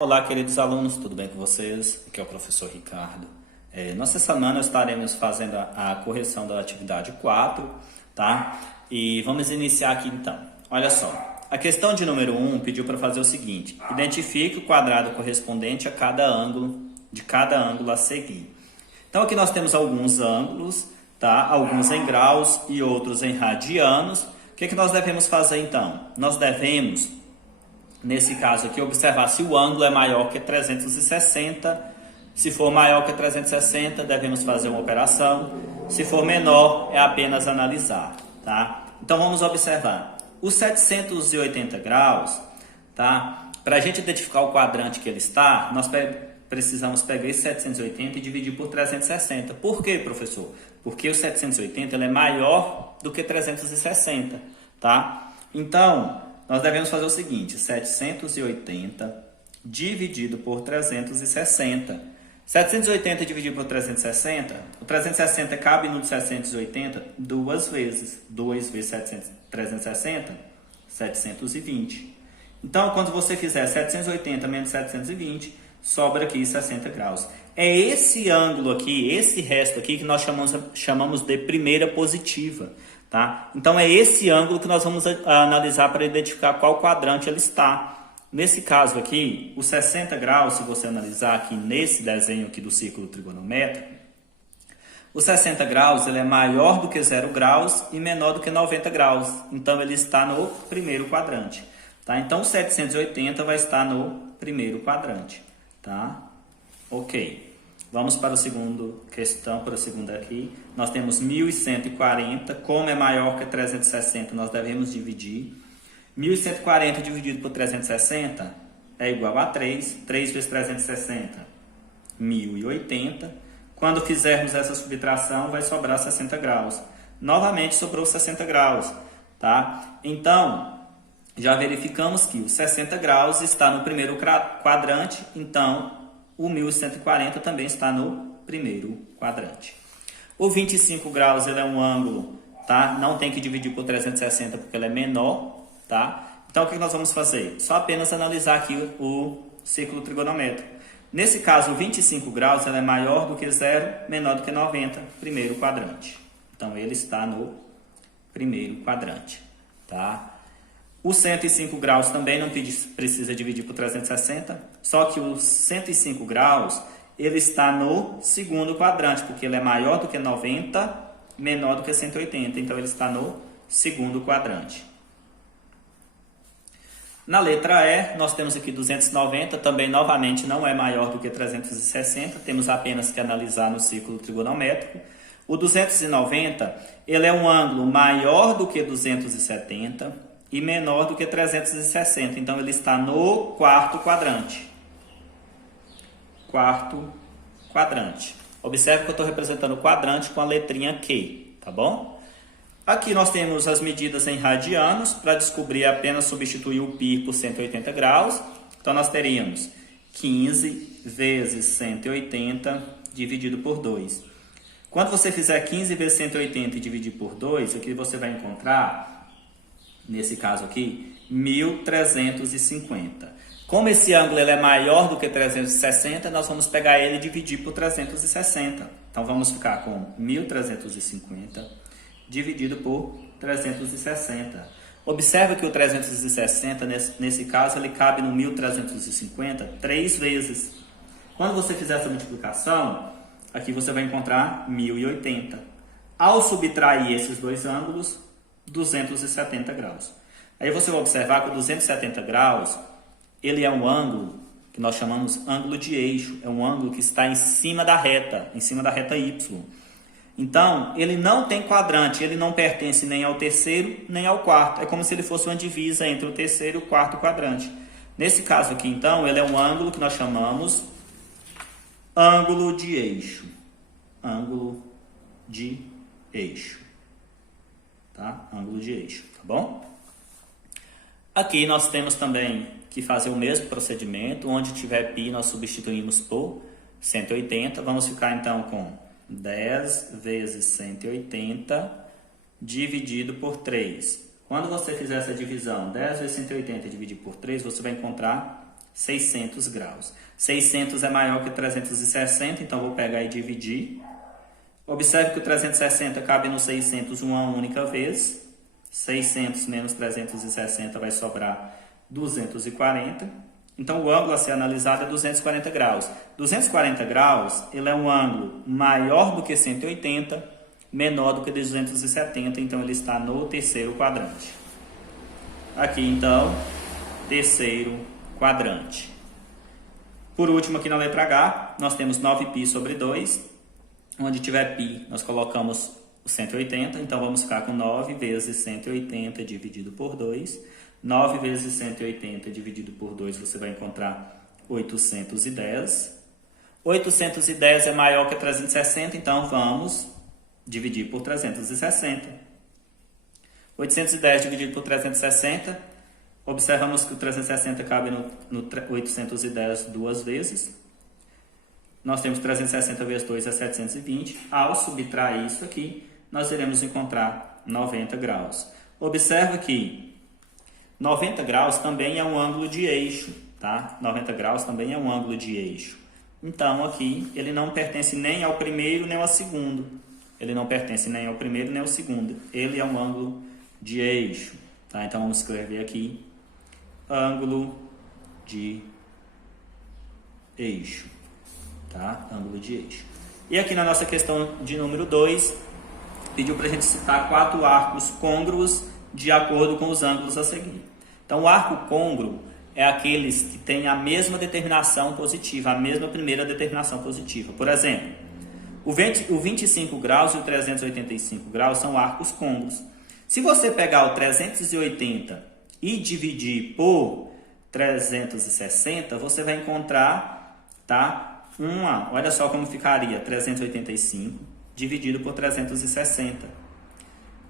Olá, queridos alunos, tudo bem com vocês? Aqui é o professor Ricardo. Nessa semana estaremos fazendo a correção da atividade 4, tá? E vamos iniciar aqui então. Olha só, a questão de número 1 pediu para fazer o seguinte: identifique o quadrado correspondente a cada ângulo, de cada ângulo a seguir. Então aqui nós temos alguns ângulos, tá? Alguns em graus e outros em radianos. O que nós devemos fazer então? Nós devemos, nesse caso aqui, observar se o ângulo é maior que 360. Se for maior que 360, devemos fazer uma operação. Se for menor, é apenas analisar, tá? Então vamos observar. Os 780 graus, tá? Para a gente identificar o quadrante que ele está, nós precisamos pegar esse 780 e dividir por 360. Por quê, professor? Porque o 780 ele é maior do que 360, tá? Então, nós devemos fazer o seguinte: 780 dividido por 360. 780 dividido por 360, o 360 cabe no 780 duas vezes. 2 vezes 360, 720. Então, quando você fizer 780 menos 720, sobra aqui 60 graus. É esse ângulo aqui, esse resto aqui, que nós chamamos de primeira positiva. Tá? Então, é esse ângulo que nós vamos analisar para identificar qual quadrante ele está. Nesse caso aqui, os 60 graus, se você analisar aqui nesse desenho aqui do círculo trigonométrico, os 60 graus ele é maior do que 0 graus e menor do que 90 graus. Então, ele está no primeiro quadrante. Tá? Então, o 780 vai estar no primeiro quadrante. Tá? Ok. Vamos para a segunda questão, para a segunda aqui. Nós temos 1140, como é maior que 360, nós devemos dividir. 1140 dividido por 360 é igual a 3. 3 vezes 360, 1080. Quando fizermos essa subtração, vai sobrar 60 graus. Novamente, sobrou 60 graus. Tá? Então, já verificamos que os 60 graus está no primeiro quadrante, então o 1140 também está no primeiro quadrante. O 25 graus ele é um ângulo, tá? Não tem que dividir por 360 porque ele é menor, tá? Então, o que nós vamos fazer? Só apenas analisar aqui o círculo trigonométrico. Nesse caso, o 25 graus ele é maior do que 0, menor do que 90, primeiro quadrante. Então, ele está no primeiro quadrante, tá? O 105 graus também não precisa dividir por 360, só que o 105 graus ele está no segundo quadrante, porque ele é maior do que 90, menor do que 180, então ele está no segundo quadrante. Na letra E, nós temos aqui 290, também novamente não é maior do que 360, temos apenas que analisar no círculo trigonométrico. O 290, ele é um ângulo maior do que 270 e menor do que 360, então ele está no quarto quadrante. Quarto quadrante. Observe que eu estou representando o quadrante com a letrinha Q, tá bom? Aqui nós temos as medidas em radianos. Para descobrir, apenas substituir o π por 180 graus. Então, nós teríamos 15 vezes 180 dividido por 2. Quando você fizer 15 vezes 180 e dividir por 2, o que você vai encontrar, nesse caso aqui, 1350. Como esse ângulo ele é maior do que 360, nós vamos pegar ele e dividir por 360. Então, vamos ficar com 1350 dividido por 360. Observe que o 360, nesse caso, ele cabe no 1350 3 vezes. Quando você fizer essa multiplicação, aqui você vai encontrar 1080. Ao subtrair esses dois ângulos, 270 graus. Aí você vai observar que o 270 graus, ele é um ângulo que nós chamamos ângulo de eixo. É um ângulo que está em cima da reta Y. Então, ele não tem quadrante, ele não pertence nem ao terceiro, nem ao quarto. É como se ele fosse uma divisa entre o terceiro e o quarto quadrante. Nesse caso aqui, então, ele é um ângulo que nós chamamos ângulo de eixo. Ângulo de eixo. Tá? Ângulo de eixo, tá bom? Aqui nós temos também que fazer o mesmo procedimento. Onde tiver π, nós substituímos por 180. Vamos ficar, então, com 10 vezes 180 dividido por 3. Quando você fizer essa divisão, 10 vezes 180 dividido por 3, você vai encontrar 600 graus. 600 é maior que 360, então vou pegar e dividir. Observe que o 360 cabe no 600 uma única vez. 600 menos 360 vai sobrar 240. Então, o ângulo a ser analisado é 240 graus. 240 graus, ele é um ângulo maior do que 180, menor do que 270, então ele está no terceiro quadrante. Aqui, então, terceiro quadrante. Por último, aqui na letra H, nós temos 9π sobre 2. Onde tiver π, nós colocamos o 180, então vamos ficar com 9 vezes 180 dividido por 2. 9 vezes 180 dividido por 2, você vai encontrar 810. 810 é maior que 360, então vamos dividir por 360. 810 dividido por 360, observamos que o 360 cabe no 810 duas vezes. Nós temos 360 vezes 2 é 720. Ao subtrair isso aqui, nós iremos encontrar 90 graus. Observa que 90 graus também é um ângulo de eixo, tá? 90 graus também é um ângulo de eixo. Então, aqui, ele não pertence nem ao primeiro nem ao segundo. Ele não pertence nem ao primeiro nem ao segundo. Ele é um ângulo de eixo, tá? Então, vamos escrever aqui, ângulo de eixo, tá? Ângulo de eixo. E aqui na nossa questão de número 2, pediu para a gente citar 4 arcos côngruos de acordo com os ângulos a seguir. Então, o arco côngruo é aqueles que têm a mesma determinação positiva, a mesma primeira determinação positiva. Por exemplo, o 25 graus e o 385 graus são arcos côngruos. Se você pegar o 380 e dividir por 360, você vai encontrar, tá? Olha só como ficaria 385 dividido por 360.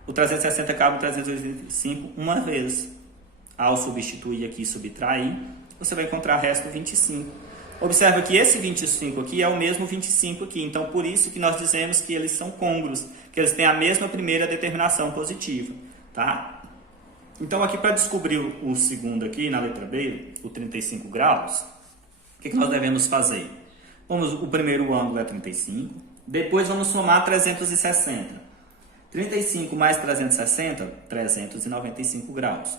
O 360 cabe o 385 uma vez. Ao substituir aqui e subtrair, você vai encontrar o resto 25. Observa que esse 25 aqui é o mesmo 25 aqui. Então, por isso que nós dizemos que eles são côngruos, que eles têm a mesma primeira determinação positiva, tá? Então, aqui para descobrir o segundo aqui, na letra B, o 35 graus, o que nós devemos fazer? O primeiro ângulo é 35, depois vamos somar 360. 35 mais 360, 395 graus.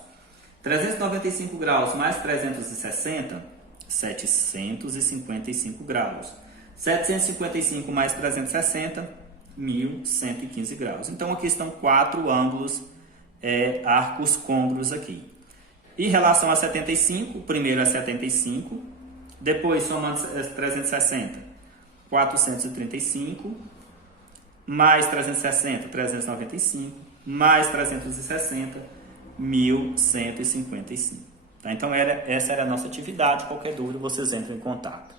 395 graus mais 360, 755 graus. 755 mais 360, 1115 graus. Então, aqui estão 4 ângulos, arcos côngruos aqui. Em relação a 75, o primeiro é 75, depois somando 360, 435, mais 360, 395, mais 360, 1155. Tá? Então, essa era a nossa atividade. Qualquer dúvida, vocês entram em contato.